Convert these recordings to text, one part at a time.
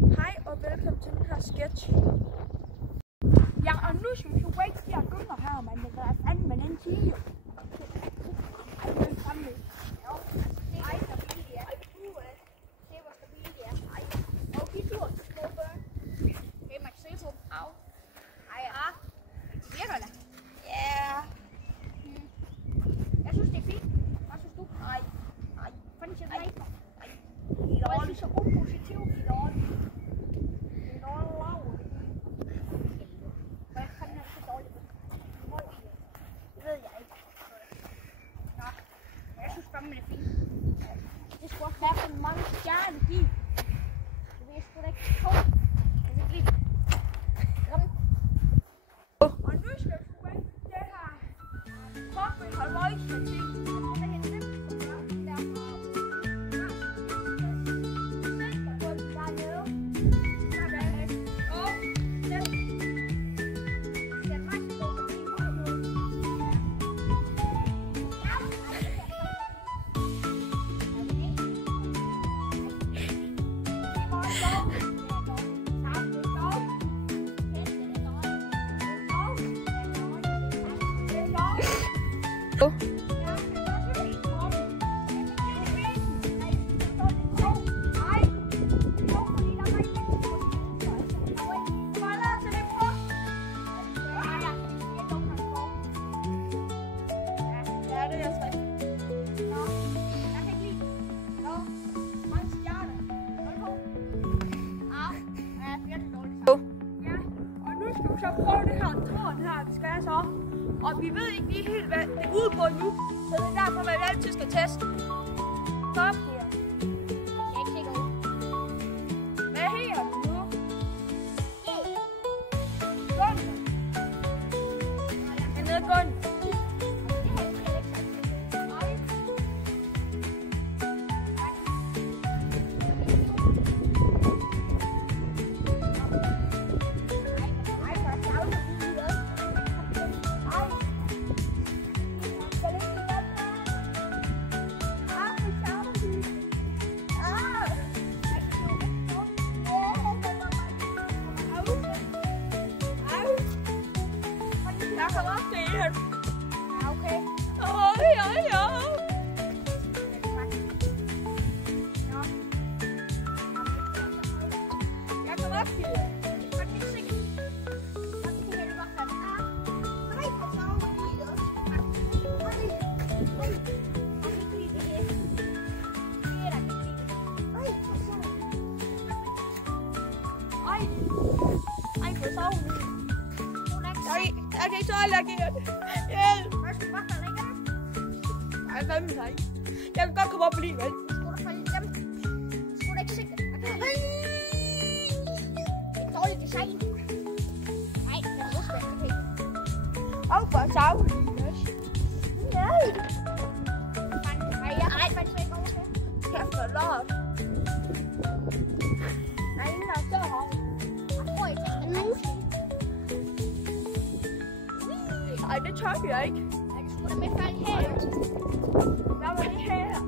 Hej og velkommen til den her sketch. Ja, og nu skal vi jo ikke de her gynger her, men det er fandme en tige. Ej, den samme. Jo, ej, så billig er. Se, hvor stabil det er. Ej, og de tur til små børn. Okay, man kan se på dem. Au. Ej, det virker da. Ja. Jeg synes, det er fint. Hvad synes du? Ej, fanden siger det ikke. Jeg synes, så upositivt i dag. Det skulle også være for mange stjerner i. Det ved jeg sgu da ikke. Det er lidt grimt. Og nu skal jeg sgu ikke det her fucking halvøjse ting. Så prøv det her tårn her, vi skal så. Og vi ved ikke lige helt, hvad det er ude på nu. Så det er derfor, at vi altid skal teste. Stop her. Jeg er ikke sikker ud. Hvad her nu? Bunden. Jeg er nede i bunden. Jeg kan godt se det. Ja, okay. Ja. Jeg kan godt se det. Jeg kan ikke se det. Jeg kan se det godt sådan. Nej, for savner lige også. Nej. Jeg kan ikke lide det her. Det er da ikke lide det. Nej, for savner. Ej, for savner lige. Jeg kan ikke så allergeret. Hjælp! Hvad skal du bare falde ikke af? Nej, hvad med dig? Jeg kan godt komme op alligevel. Skulle du falde dem? Skulle du ikke se det? Det er et dårligt design. Nej, det er også ikke. Og for savn. Nej. Ej, hvad skal jeg gå til? Kæft og lort. Nej, ingen der står herovre. Jeg tror ikke, det er det. Ej, det tør jeg ikke. Ej, det skulle da med falde her. Jeg var lige her.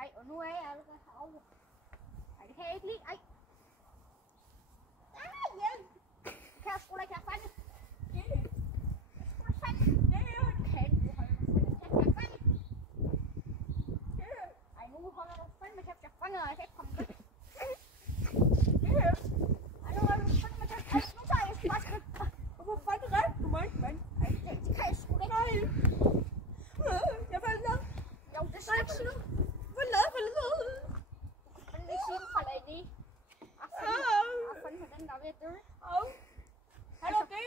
Ej, og nu er jeg allerede herovre. Ej, det kan jeg ikke lide. Ej. Ej, hjælp. Det kan jeg sgu da ikke have fanget. Jeg skulle da fanget. Kan du holde mig fanget? Ej, nu holder du fandme kæft. Jeg fanger, og jeg kan ikke komme væk. Ej, nu holder du fandme kæft. Ej, nu tager jeg sgu bare skridt. Hvorfor fanden rædte du mig ikke, mand? Ej, det kan jeg sgu da ikke. Nej. Jeg faldt ned. Jo, det er ikke sådan. Hvad lavede du? Men det siger, du falder i det. Og fanden på den, der er ved at dø. Hallo, det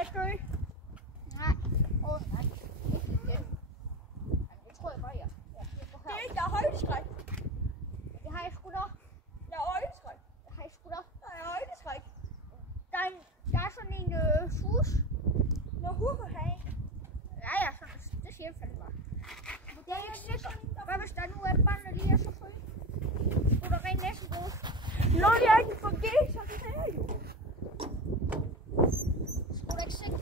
Hvad gør I? Nej. Nej. Det tror jeg bare, jeg. Det er ikke, der er højdeskræk. Det har jeg sgu da. Der er højdeskræk. Det har jeg sgu da. Der er højdeskræk. Der er sådan en hus. Når hurra her. Ja, det siger jeg fandme bare. Det er ikke sikkert. Hvad hvis der nu er et barn, der lige er så fri? Skulle der rent næsten gå? Når jeg ikke forgæt, så det er jo. Skulle der ikke sikkert?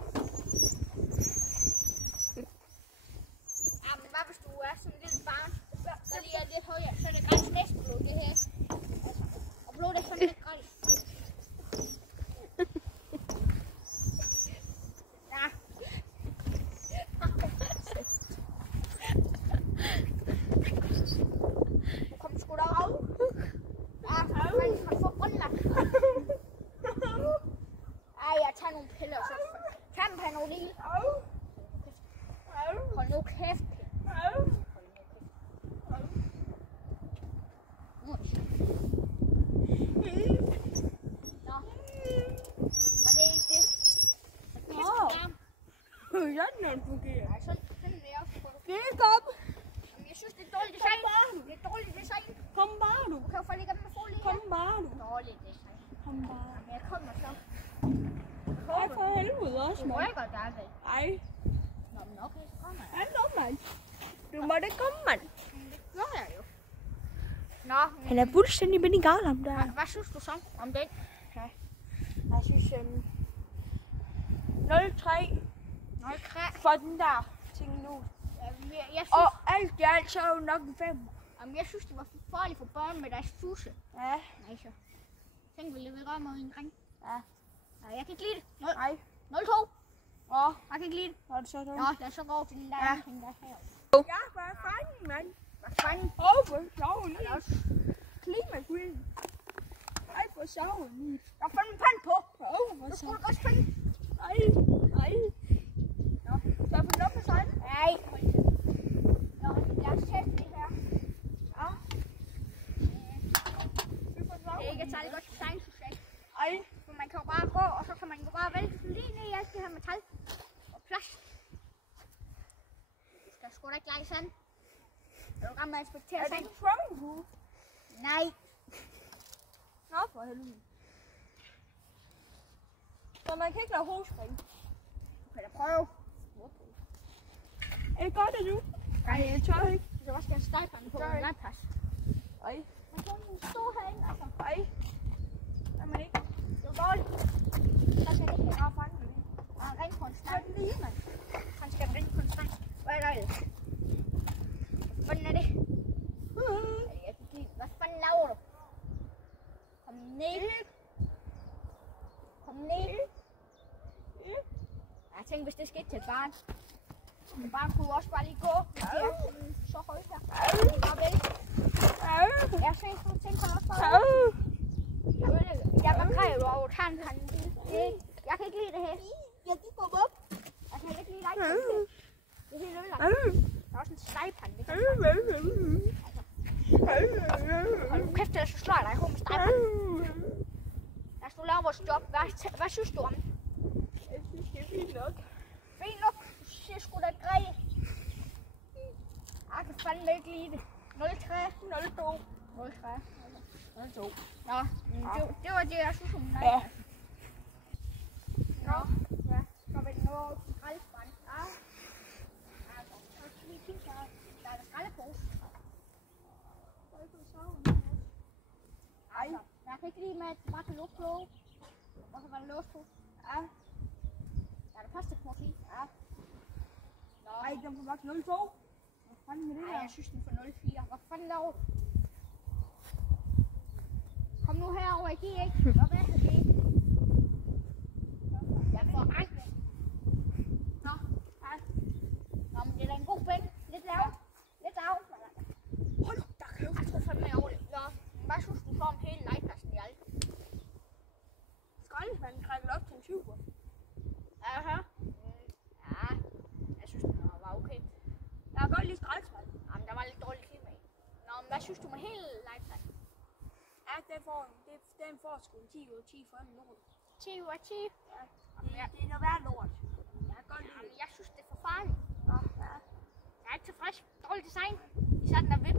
Ja, men hvad hvis du er sådan en lille barn, der lige er lidt højere, så er det græs næsten blod, det her. Og blod, det er sådan lidt græs. Ja. Du kom sgu da af. Ja, man kan få brøndlagt. Ej, jeg tager nogle piller, så tag en Panodil. Hold nu kæft. Nå. Var det ikke det? Sådan den fungerer. Nej, sådan vil jeg også få det. Det er godt. Jamen, jeg synes, det er dårligt design. Det er dårligt design. Kom bare du. Du kan jo få ligge med folie. Kom bare du. Dårligt design. Kom bare. Jamen, jeg kommer så. Ej, for helvede også, Du mand. rykker dig vel? Ej. Nå, men okay, så kommer jeg. Hallo, mand. Du må det komme, mand. Det gør jeg jo. Nå, Han er fuldstændig med i gal om der. hvad synes du så om den? Jeg synes, 0-3 for den der ting nu. Jeg synes, Og alt i alt, så er jo nok en 5. jeg synes, det var for farligt for børn med deres fusse. Ja. Nej, så. Tænk, vi vil røre mig i en ring. Ja. Nej, jeg kan ikke lide det. Nej. 0-2. Åh, Jeg kan ikke lide det. hvor er det så dumt. Nå, lad os så gå til den der ting der her. Ja, hvad fanden, mand? Hvad fanden? Hvor sjov lige. Klimakvin. Ej, hvor sjov lige. Jeg har fundet en pand på. Hvor Du sjov. skulle godt finde. Ej, ej. Nå, skal jeg få op på sig? Nej. Nå, lad os teste det her. Ja. Det er ikke et særlig godt design, synes jeg ikke. Ej. For man kan jo bare gå, og så kan man jo bare vælte lige ned i alt det her metal og plads. Du skal sgu da ikke lege sand. Er du gammel med at inspektere Er det sand? ikke swimmingpool? Nej. Nå, for helvede. Så man kan ikke lave hovedspring. Du kan da prøve. Er det godt, at du? Nej, jeg tør ikke. Så hvad skal jeg stejpande på? En legeplads. Ej. Man kan jo stå herinde, altså. Ej. Jamen ikke. Det er jo dårligt. Så kan jeg ikke have fanget det. Han ringe på en Så stang. er det lige, mand. Han skal ringe på en stang. Hvad er der ellers? Hvordan er det? Jeg kan give. Hvad fanden laver du? Kom ned. Kom ned. Jeg tænkte, hvis det skete til et barn. Et barn kunne jo også bare lige gå. Det er så højt her. Og vel. Jeg ser sådan nogle ting, som også bare. Jeg var krævet over tanden. Jeg kan ikke lide det her. Jeg kan komme op. Jeg kan ikke lide dig. Det er helt ødelagt. Der er også en stegepande. Det kan hold nu kæft, ellers så slår jeg dig i hovedet med stegepanden. Lad os nu lave vores job. Hvad synes du om det? Jeg synes, det er fint nok. Fint nok. Du siger sgu da grej. Jeg kan fandme ikke lide det. 0-3. 0-2. 0-3. 0-2. Nå, det var det, jeg synes om dig. Ja. Nå, ja. Så vil det nå til skraldespand. Ja. Der er en skraldepose. Ej. Jeg kan ikke lide med, at det bare kan lukke på. Og så var det låst på. Ja. Der er der plastik på, fint. Ja. Nå. Ej, den får maks 0-2. Hvad fanden med det Nej, her? jeg synes den får 0,4. Hvad fanden laver du? Kom nu herover, jeg giver ikke. Hvad er det? Jeg får angst. Nå, ja. Nå, men det er da en god bænk. Lidt lav. Lidt lav. Hold da kæft. Jeg tror fandme ærgerligt. Nå, hvad synes du så om hele legepladsen i alt? Skraldespanden trækker op til en 20'er. Aha. Ja, jeg synes den var okay. Jeg kan godt lide skraldespanden. Jamen, der var lidt dårligt klima i. Nå, men hvad synes du med hele legepladsen? Ja, den får sgu en 10 ud af 10 for en lort. 10 ud af 10. Ja. Jamen, det er noget værd lort. Jeg synes, det er for farligt. Nå, ja. Jeg er ikke tilfreds. Dårligt design. Især den der vip.